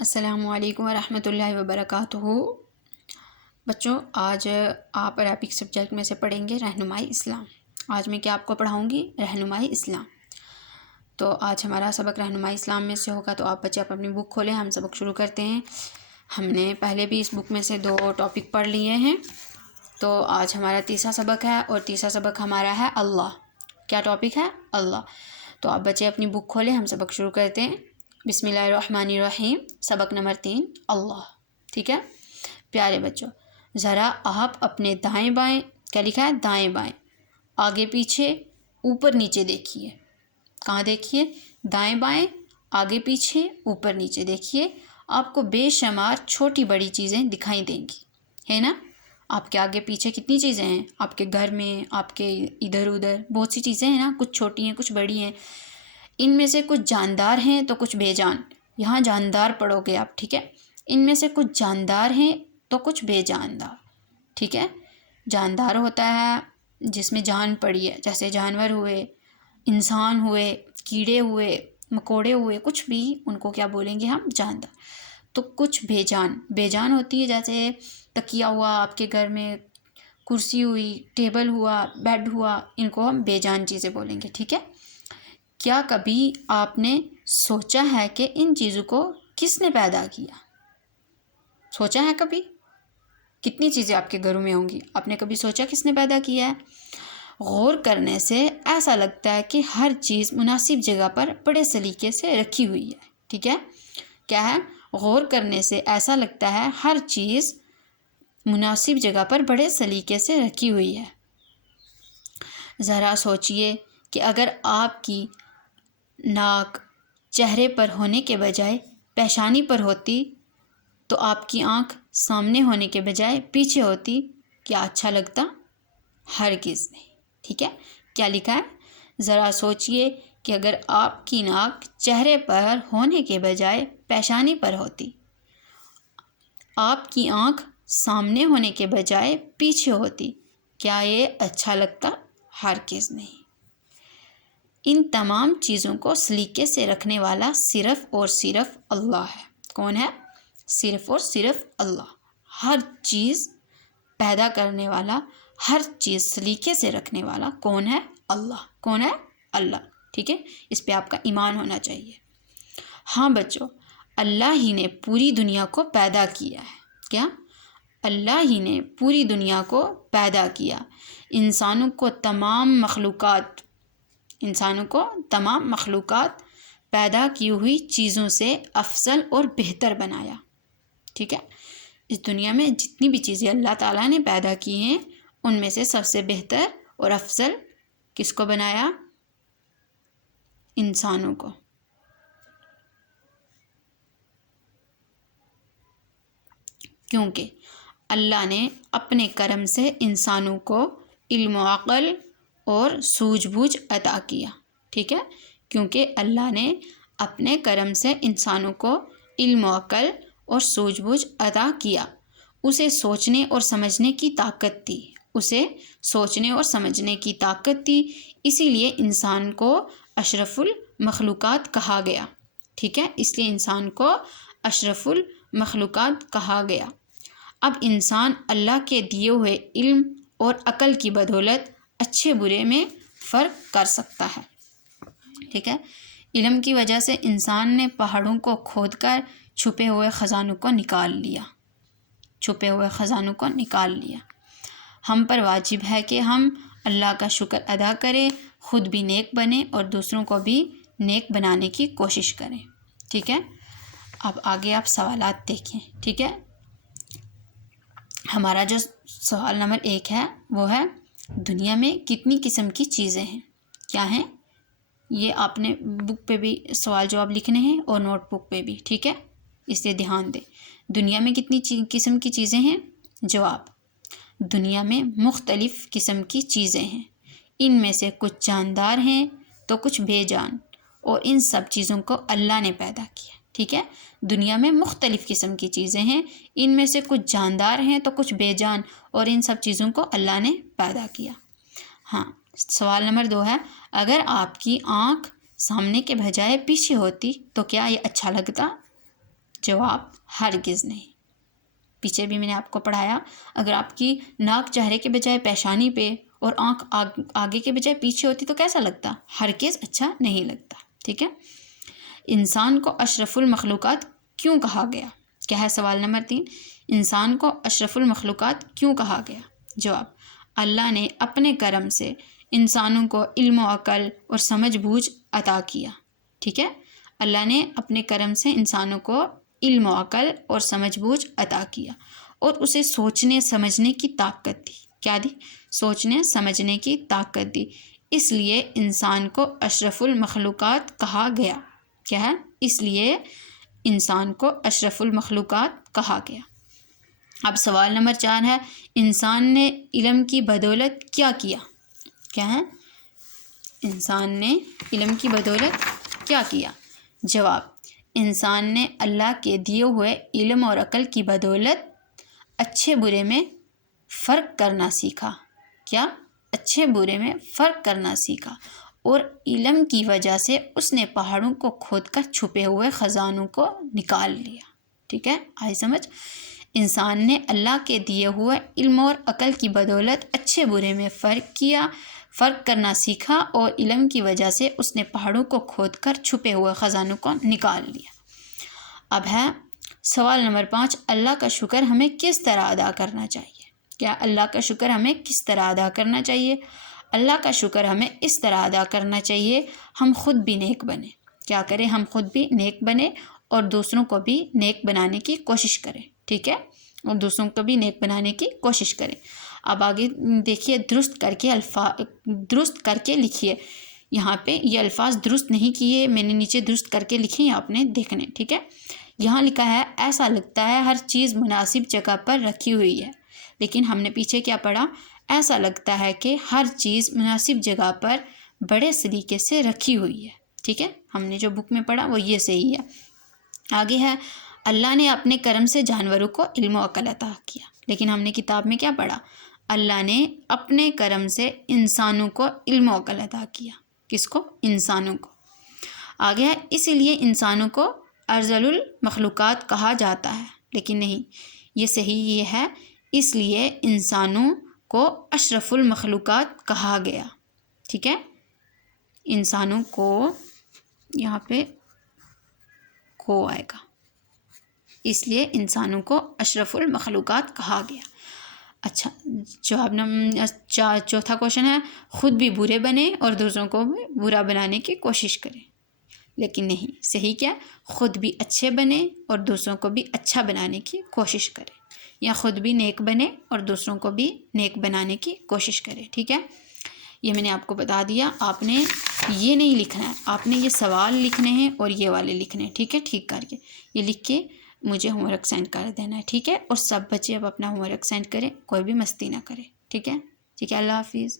السلام علیکم ورحمۃ اللہ وبرکاتہ۔ بچوں، آج آپ عربک سبجیکٹ میں سے پڑھیں گے رہنمائی اسلام۔ آج میں کیا آپ کو پڑھاؤں گی؟ رہنمائی اسلام۔ تو آج ہمارا سبق رہنمائی اسلام میں سے ہوگا، تو آپ بچے آپ اپنی بک کھولیں، ہم سبق شروع کرتے ہیں۔ ہم نے پہلے بھی اس بک میں سے 2 ٹاپک پڑھ لیے ہیں، تو آج ہمارا تیسرا سبق ہے، اور تیسرا سبق ہمارا ہے اللہ۔ کیا ٹاپک ہے؟ اللہ۔ تو آپ بچے اپنی بک کھولیں، ہم سبق شروع کرتے ہیں۔ بسم اللہ الرحمن الرحیم۔ سبق نمبر 3 اللہ۔ ٹھیک ہے پیارے بچوں، ذرا آپ اپنے دائیں بائیں، کیا لکھا ہے؟ دائیں بائیں، آگے پیچھے، اوپر نیچے دیکھیے۔ کہاں دیکھیے؟ دائیں بائیں، آگے پیچھے، اوپر نیچے دیکھیے۔ آپ کو بے شمار چھوٹی بڑی چیزیں دکھائی دیں گی، ہے نا؟ آپ کے آگے پیچھے کتنی چیزیں ہیں؟ آپ کے گھر میں، آپ کے ادھر ادھر بہت سی چیزیں ہیں نا، کچھ چھوٹی ہیں کچھ بڑی ہیں۔ ان میں سے کچھ جاندار ہیں تو کچھ بے جان۔ یہاں جاندار پڑھو گے آپ، ٹھیک ہے؟ ان میں سے کچھ جاندار ہیں تو کچھ بے جاندار، ٹھیک ہے؟ جاندار ہوتا ہے جس میں جان پڑی ہے، جیسے جانور ہوئے، انسان ہوئے، کیڑے ہوئے، مکوڑے ہوئے، کچھ بھی، ان کو کیا بولیں گے ہم؟ جاندار۔ تو کچھ بے جان، بے جان ہوتی ہے جیسے تکیہ ہوا آپ کے گھر میں، کرسی ہوئی، ٹیبل ہوا، بیڈ ہوا، ان کو ہم بے جان چیزیں بولیں گے، ٹھیک ہے؟ کیا کبھی آپ نے سوچا ہے کہ ان چیزوں کو کس نے پیدا کیا؟ سوچا ہے کبھی؟ کتنی چیزیں آپ کے گھروں میں ہوں گی، آپ نے کبھی سوچا کس نے پیدا کیا ہے؟ غور کرنے سے ایسا لگتا ہے کہ ہر چیز مناسب جگہ پر بڑے سلیقے سے رکھی ہوئی ہے، ٹھیک ہے؟ کیا ہے؟ غور کرنے سے ایسا لگتا ہے ہر چیز مناسب جگہ پر بڑے سلیقے سے رکھی ہوئی ہے۔ ذرا سوچئے کہ اگر آپ کی ناک چہرے پر ہونے کے بجائے پیشانی پر ہوتی، تو آپ کی آنکھ سامنے ہونے کے بجائے پیچھے ہوتی، کیا اچھا لگتا؟ ہرگز نہیں، ٹھیک ہے؟ کیا لکھا ہے؟ ذرا سوچئے کہ اگر آپ کی ناک چہرے پر ہونے کے بجائے پیشانی پر ہوتی، آپ کی آنکھ سامنے ہونے کے بجائے پیچھے ہوتی، کیا یہ اچھا لگتا؟ ہرگز نہیں۔ ان تمام چیزوں کو سلیقے سے رکھنے والا صرف اور صرف اللہ ہے۔ کون ہے؟ صرف اور صرف اللہ۔ ہر چیز پیدا کرنے والا، ہر چیز سلیقے سے رکھنے والا کون ہے؟ اللہ۔ کون ہے؟ اللہ، ٹھیک ہے؟ اس پہ آپ کا ایمان ہونا چاہیے۔ ہاں بچوں، اللہ ہی نے پوری دنیا کو پیدا کیا ہے۔ کیا؟ اللہ ہی نے پوری دنیا کو پیدا کیا، انسانوں کو تمام مخلوقات پیدا کی ہوئی چیزوں سے افضل اور بہتر بنایا، ٹھیک ہے؟ اس دنیا میں جتنی بھی چیزیں اللہ تعالیٰ نے پیدا کی ہیں، ان میں سے سب سے بہتر اور افضل کس کو بنایا؟ انسانوں کو۔ کیونکہ اللہ نے اپنے کرم سے انسانوں کو علم و عقل اور سوجھ بوجھ عطا کیا، ٹھیک ہے؟ کیونکہ اللہ نے اپنے کرم سے انسانوں کو علم و عقل اور سوجھ بوجھ عطا کیا، اسے سوچنے اور سمجھنے کی طاقت دی، اسی لیے انسان کو اشرف المخلوقات کہا گیا، ٹھیک ہے؟ اس لیے انسان کو اشرف المخلوقات کہا گیا۔ اب انسان اللہ کے دیے ہوئے علم اور عقل کی بدولت اچھے برے میں فرق کر سکتا ہے، ٹھیک ہے؟ علم کی وجہ سے انسان نے پہاڑوں کو کھود کر چھپے ہوئے خزانوں کو نکال لیا۔ ہم پر واجب ہے کہ ہم اللہ کا شکر ادا کریں، خود بھی نیک بنیں اور دوسروں کو بھی نیک بنانے کی کوشش کریں، ٹھیک ہے؟ اب آگے آپ سوالات دیکھیں، ٹھیک ہے؟ ہمارا جو سوال نمبر 1 ہے وہ ہے، دنیا میں کتنی قسم کی چیزیں ہیں؟ کیا ہیں؟ یہ آپ نے بک پہ بھی سوال جواب لکھنے ہیں اور نوٹ بک پہ بھی، ٹھیک ہے؟ اس لیے دھیان دیں۔ دنیا میں کتنی قسم کی چیزیں ہیں؟ جواب: دنیا میں مختلف قسم کی چیزیں ہیں، ان میں سے کچھ جاندار ہیں تو کچھ بے جان، اور ان سب چیزوں کو اللہ نے پیدا کیا، ٹھیک ہے؟ دنیا میں مختلف قسم کی چیزیں ہیں، ان میں سے کچھ جاندار ہیں تو کچھ بے جان، اور ان سب چیزوں کو اللہ نے پیدا کیا۔ ہاں، سوال نمبر 2 ہے، اگر آپ کی آنکھ سامنے کے بجائے پیچھے ہوتی تو کیا یہ اچھا لگتا؟ جواب ہرگز نہیں۔ پیچھے بھی میں نے آپ کو پڑھایا، اگر آپ کی ناک چہرے کے بجائے پیشانی پہ اور آنکھ آگے کے بجائے پیچھے ہوتی تو کیسا لگتا؟ ہرگز اچھا نہیں لگتا، ٹھیک ہے۔ انسان کو اشرف المخلوقات کیوں کہا گیا؟ کیا ہے سوال نمبر 3، انسان کو اشرف المخلوقات کیوں کہا گیا؟ جواب، اللہ نے اپنے کرم سے انسانوں کو علم و عقل اور سمجھ بوجھ عطا کیا، ٹھیک ہے۔ اللہ نے اپنے کرم سے انسانوں کو علم و عقل اور سمجھ بوجھ عطا کیا اور اسے سوچنے سمجھنے کی طاقت دی۔ کیا دی؟ سوچنے سمجھنے کی طاقت دی، اس لیے انسان کو اشرف المخلوقات کہا گیا۔ کیا ہے؟ اس لیے انسان کو اشرف المخلوقات کہا گیا۔ اب سوال نمبر 4 ہے، انسان نے علم کی بدولت کیا کیا؟ کیا ہے؟ انسان نے علم کی بدولت کیا کیا؟ جواب، انسان نے اللہ کے دیے ہوئے علم اور عقل کی بدولت اچھے برے میں فرق کرنا سیکھا۔ کیا؟ اچھے برے میں فرق کرنا سیکھا، اور علم کی وجہ سے اس نے پہاڑوں کو کھود کر چھپے ہوئے خزانوں کو نکال لیا، ٹھیک ہے۔ آئی سمجھ؟ انسان نے اللہ کے دیے ہوئے علم اور عقل کی بدولت اچھے برے میں فرق کرنا سیکھا، اور علم کی وجہ سے اس نے پہاڑوں کو کھود کر چھپے ہوئے خزانوں کو نکال لیا۔ اب ہے سوال نمبر 5، اللہ کا شکر ہمیں کس طرح ادا کرنا چاہیے؟ کیا اللہ کا شکر ہمیں کس طرح ادا کرنا چاہیے؟ اللہ کا شکر ہمیں اس طرح ادا کرنا چاہیے، ہم خود بھی نیک بنیں۔ کیا کریں؟ ہم خود بھی نیک بنیں اور دوسروں کو بھی نیک بنانے کی کوشش کریں، ٹھیک ہے، اور دوسروں کو بھی نیک بنانے کی کوشش کریں۔ اب آگے دیکھیے، درست کر کے لکھیے۔ یہاں پہ یہ الفاظ درست نہیں کیے، میں نے نیچے درست کر کے لکھے ہیں، آپ نے دیکھنے، ٹھیک ہے۔ یہاں لکھا ہے، ایسا لگتا ہے ہر چیز مناسب جگہ پر رکھی ہوئی ہے، لیکن ہم نے پیچھے کیا پڑھا؟ ایسا لگتا ہے کہ ہر چیز مناسب جگہ پر بڑے سلیقے سے رکھی ہوئی ہے، ٹھیک ہے۔ ہم نے جو بک میں پڑھا وہ یہ صحیح ہے۔ آگے ہے، اللہ نے اپنے کرم سے جانوروں کو علم و عقل عطا کیا، لیکن ہم نے کتاب میں کیا پڑھا؟ اللہ نے اپنے کرم سے انسانوں کو علم و عقل عطا کیا۔ کس کو؟ انسانوں کو۔ آگے ہے، اسی لیے انسانوں کو افضل المخلوقات کہا جاتا ہے، لیکن نہیں، یہ صحیح یہ ہے، اس لیے انسانوں کو اشرف المخلوقات کہا گیا، ٹھیک ہے۔ انسانوں کو، یہاں پہ کو آئے گا، اس لیے انسانوں کو اشرف المخلوقات کہا گیا۔ اچھا، جواب چوتھا کوشچن ہے، خود بھی برے بنے اور دوسروں کو بھی برا بنانے کی کوشش کریں، لیکن نہیں، صحیح کیا؟ خود بھی اچھے بنے اور دوسروں کو بھی اچھا بنانے کی کوشش کریں، یا خود بھی نیک بنے اور دوسروں کو بھی نیک بنانے کی کوشش کریں، ٹھیک ہے۔ یہ میں نے آپ کو بتا دیا، آپ نے یہ نہیں لکھنا ہے، آپ نے یہ سوال لکھنے ہیں اور یہ والے لکھنے ہیں، ٹھیک ہے، ٹھیک کر کے یہ لکھ کے مجھے ہوم ورک سینڈ کر دینا ہے، ٹھیک ہے۔ اور سب بچے اب اپنا ہوم ورک سینڈ کریں، کوئی بھی مستی نہ کرے، ٹھیک ہے۔ ٹھیک ہے، اللہ حافظ۔